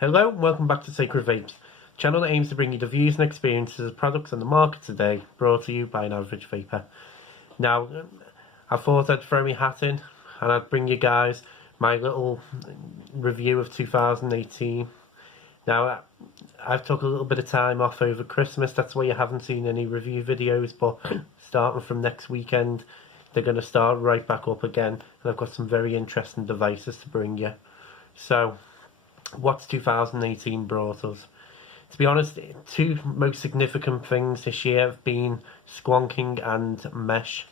Hello and welcome back to Sacred Vapes, a channel that aims to bring you the views and experiences of products on the market today, brought to you by an average vapor. Now, I thought I'd throw my hat in and I'd bring you guys my little review of 2018. Now, I've took a little bit of time off over Christmas, that's why you haven't seen any review videos, but starting from next weekend, they're going to start right back up again, and I've got some very interesting devices to bring you. So, what's 2018 brought us? To be honest, two most significant things this year have been squonking and mesh.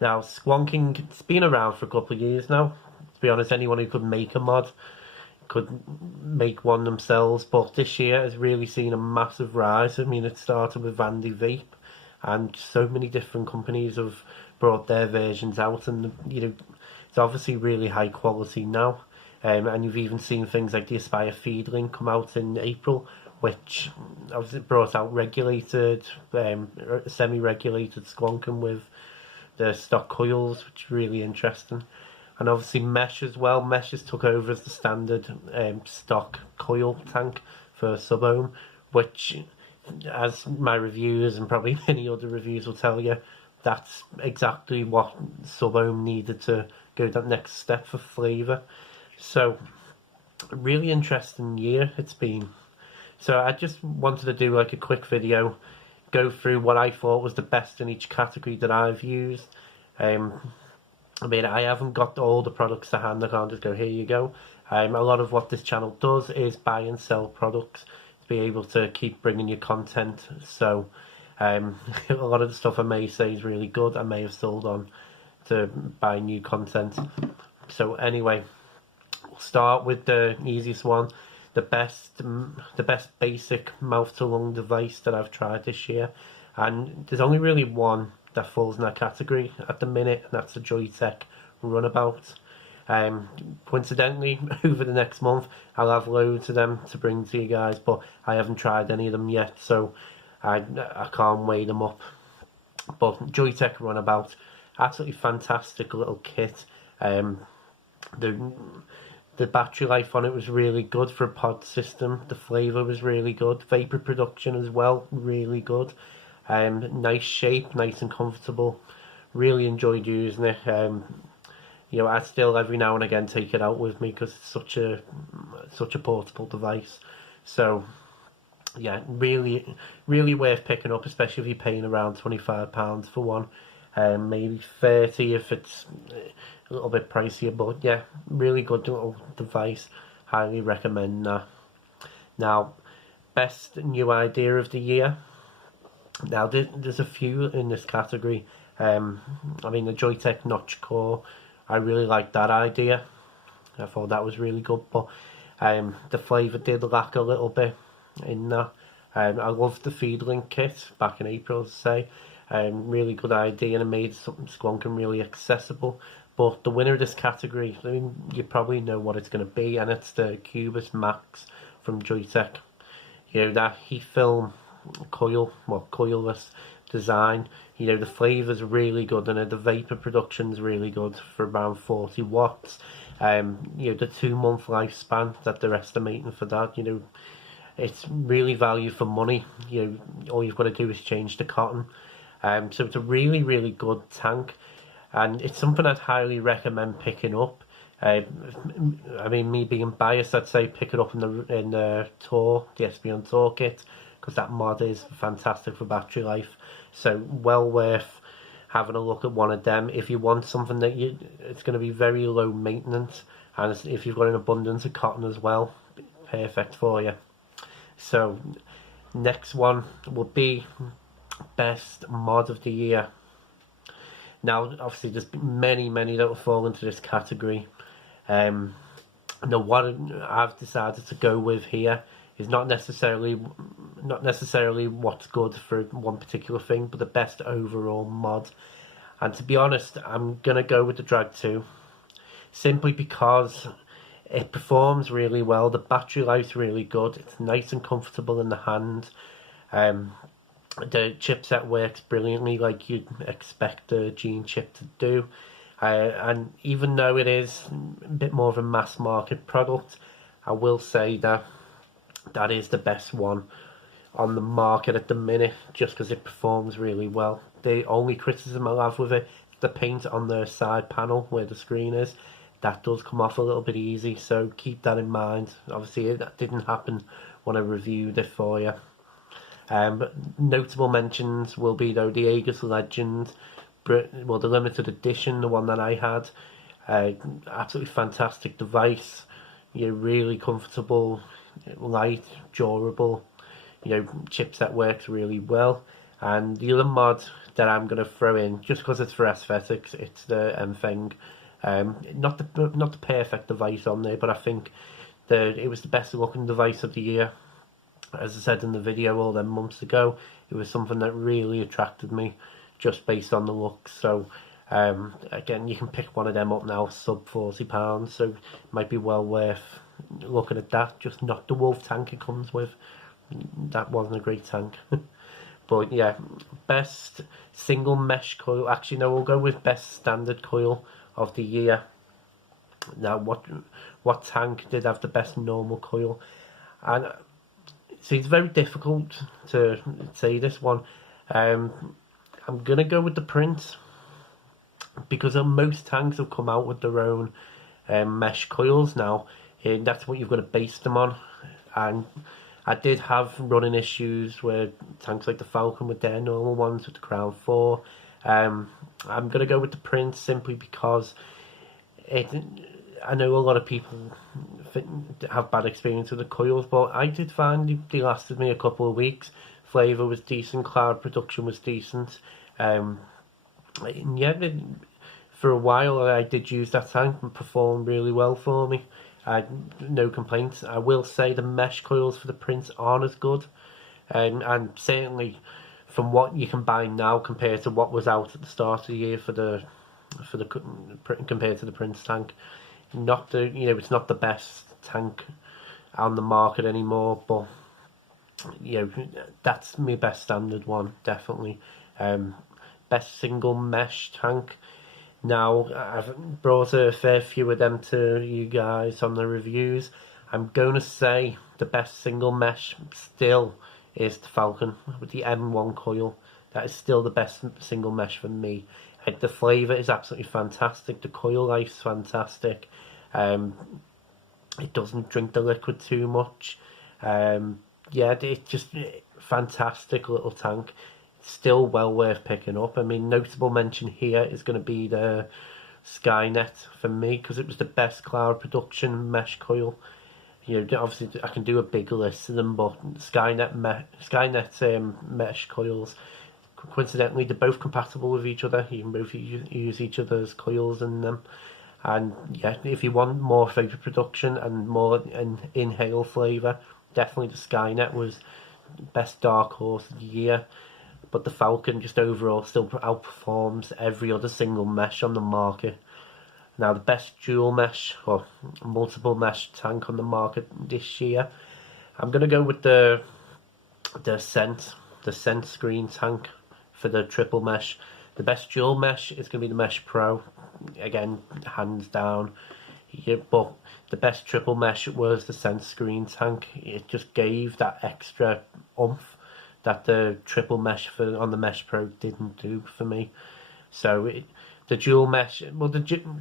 Now, squonking, it's been around for a couple of years now. To be honest, anyone who could make a mod could make one themselves, but this year has really seen a massive rise. I mean, it started with Vandy Vape, and so many different companies have brought their versions out, and it's obviously really high quality now. And you've even seen things like the Aspire Feedling come out in April, which obviously brought out regulated, semi-regulated squonking with the stock coils, which is really interesting. And obviously mesh as well. Mesh has took over as the standard stock coil tank for sub-ohm, which, as my reviews and probably many other reviews will tell you, that's exactly what sub-ohm needed to go that next step for flavour. So, a really interesting year it's been. So I just wanted to do like a quick video, go through what I thought was the best in each category that I've used. I mean, I haven't got all the products to hand, I can't just go, here you go. A lot of what this channel does is buy and sell products to be able to keep bringing you content. So, a lot of the stuff I may say is really good. I may have sold on to buy new content. So anyway, we'll start with the easiest one, the best basic mouth to lung device that I've tried this year, and there's only really one that falls in that category at the minute, and that's the Joytech Runabout. Coincidentally, over the next month I'll have loads of them to bring to you guys, but I haven't tried any of them yet, so I can't weigh them up. But Joytech Runabout, absolutely fantastic little kit. The battery life on it was really good for a pod system. The flavour was really good. Vapour production as well, really good. Nice shape, nice and comfortable. Really enjoyed using it. I still every now and again take it out with me because it's such a portable device. So yeah, really worth picking up, especially if you're paying around £25 for one. Maybe 30 if it's a little bit pricier, but yeah, really good little device. Highly recommend that. Now, best new idea of the year. Now, there's a few in this category. I mean, the Joytech Notch Core, I really liked that idea. I thought that was really good, but the flavour did lack a little bit in that. I loved the Feedling kit back in April, to say. Really good idea, and it made something squonking really accessible. But the winner of this category, I mean, you probably know what it's going to be, and it's the Cubus Max from Joytech. That heat film coilless design. The flavour's really good, and the vapour production's really good for around 40 watts. The 2-month lifespan that they're estimating for that, it's really value for money. All you've got to do is change the cotton. So it's a really good tank, and it's something I'd highly recommend picking up. I mean, me being biased, I'd say pick it up in the Tour, the SB Tour kit, because that mod is fantastic for battery life. So well worth having a look at one of them if you want something that it's going to be very low maintenance, and if you've got an abundance of cotton as well, perfect for you. So next one would be best mod of the year. Now, obviously, there's many that will fall into this category. Now, what I've decided to go with here is not necessarily what's good for one particular thing, but the best overall mod. And to be honest, I'm gonna go with the Drag 2, simply because it performs really well. The battery life's really good. It's nice and comfortable in the hand. The chipset works brilliantly, like you'd expect a Gene chip to do. And even though it is a bit more of a mass market product, I will say that that is the best one on the market at the minute, just because it performs really well. The only criticism I'll have with it, the paint on the side panel where the screen is, that does come off a little bit easy, so keep that in mind. Obviously that didn't happen when I reviewed it for you. But notable mentions will be though the Aegis Legend, well, the limited edition, the one that I had. Absolutely fantastic device. Really comfortable, light, durable. Chipset works really well. And the other mod that I'm going to throw in, just because it's for aesthetics, it's the Enfeng. Not the perfect device on there, but I think it was the best looking device of the year. As I said in the video all them months ago, it was something that really attracted me just based on the looks. So again, you can pick one of them up now, sub £40, so it might be well worth looking at that. Just not the wolf tank it comes with. That wasn't a great tank. But yeah, best single mesh coil. Actually, no, we'll go with best standard coil of the year. Now, what tank did have the best normal coil? And so it's very difficult to say this one. I'm gonna go with the Prince, because most tanks have come out with their own mesh coils now, and that's what you've got to base them on. And I did have running issues where tanks like the Falcon with their normal ones with the Crown 4. I'm going to go with the Prince simply because I know a lot of people have bad experience with the coils, but I did find they lasted me a couple of weeks. Flavour was decent, cloud production was decent. And yeah, for a while I did use that tank and performed really well for me. No complaints. I will say the mesh coils for the Prince aren't as good, and certainly from what you can buy now compared to what was out at the start of the year compared to the Prince tank, it's not the best tank on the market anymore. But that's my best standard one, definitely. Best single mesh tank. Now, I've brought a fair few of them to you guys on the reviews. I'm going to say the best single mesh still is the Falcon with the M1 coil. That is still the best single mesh for me. The flavour is absolutely fantastic. The coil life is fantastic. It doesn't drink the liquid too much. It's just fantastic little tank. Still well worth picking up. I mean, notable mention here is going to be the Skynet for me, because it was the best cloud production mesh coil. Obviously I can do a big list of them, but Skynet mesh coils, coincidentally, they're both compatible with each other. You can both use each other's coils in them. And yeah, if you want more vapor production and more inhale flavour, definitely the Skynet was best dark horse of the year. But the Falcon just overall still outperforms every other single mesh on the market. Now, the best dual mesh or multiple mesh tank on the market this year, I'm going to go with the Scent screen tank for the triple mesh. The best dual mesh is going to be the Mesh Pro, again, hands down. Yeah, but the best triple mesh was the Scent screen tank. It just gave that extra oomph that the triple mesh on the Mesh Pro didn't do for me. So the dual mesh,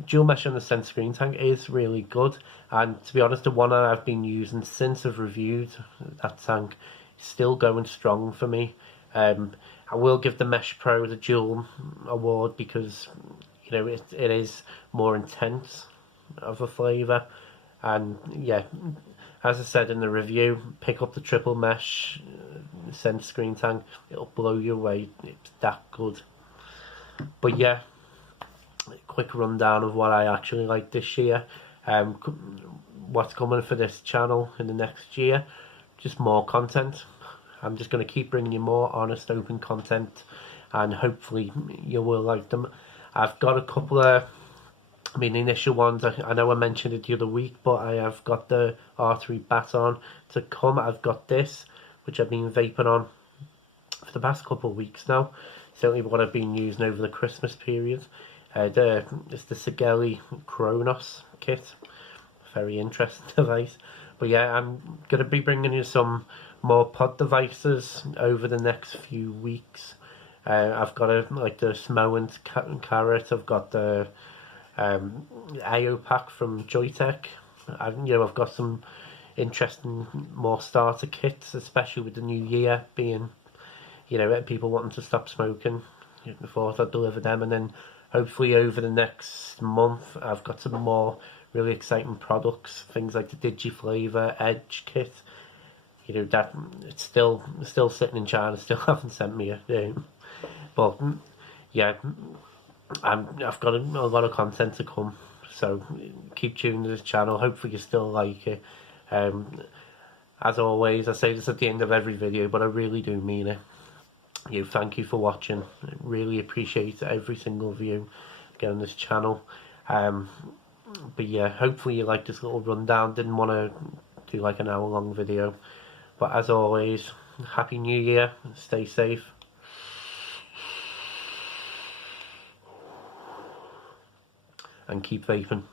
dual mesh on the Scent screen tank is really good. And to be honest, the one I've been using since I've reviewed that tank is still going strong for me. I will give the Mesh Pro the dual award because it is more intense of a flavour. And yeah, as I said in the review, pick up the triple mesh Scent screen tank. It'll blow you away. It's that good. But yeah, quick rundown of what I actually like this year. What's coming for this channel in the next year? Just more content. I'm just going to keep bringing you more honest, open content, and hopefully you will like them. I've got a couple of initial ones. I know I mentioned it the other week, but I have got the R3 baton to come. I've got this, which I've been vaping on for the past couple of weeks now. Certainly what I've been using over the Christmas period. It's the Sigeli Kronos kit. Very interesting device. But yeah, I'm going to be bringing you some more pod devices over the next few weeks. I've got like the Smoent Carrot. I've got the AO pack from Joytech. I've got some interesting more starter kits, especially with the new year being, people wanting to stop smoking. I thought I'd deliver them, and then hopefully over the next month I've got some more really exciting products, things like the DigiFlavor Edge kit. That it's still sitting in China, still haven't sent me a but yeah, I've got a lot of content to come, so keep tuning to this channel. Hopefully you still like it. As always, I say this at the end of every video, but I really do mean it. Thank you for watching. I really appreciate every single view again on this channel. But yeah, hopefully you like this little rundown. Didn't want to do like an hour-long video, but as always, Happy New Year. Stay safe. And keep vaping.